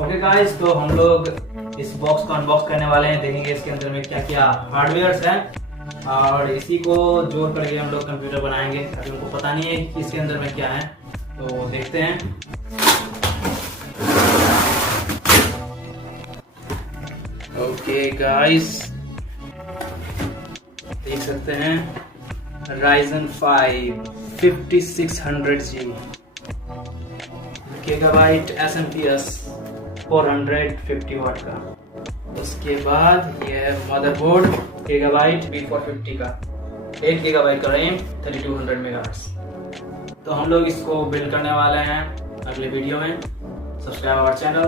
Okay guys, तो हम लोग इस बॉक्स को अनबॉक्स करने वाले हैं। देखेंगे इसके अंदर में क्या क्या हार्डवेयर हैं और इसी को जोड़ करके हम लोग कंप्यूटर बनाएंगे। अभी उनको पता नहीं है कि इसके अंदर में क्या है, तो देखते हैं। ओके गाइस, देख सकते हैं Ryzen 5 5600G गीगाबाइट SMPS 450 वाट का। उसके बाद ये मदरबोर्ड गीगाबाइट B450 का, 1 गीगाबाइट का रैम, 3200 मेगाहर्ट्ज। तो हम लोग इसको बिल्ड करने वाले हैं अगले वीडियो में। Subscribe our channel.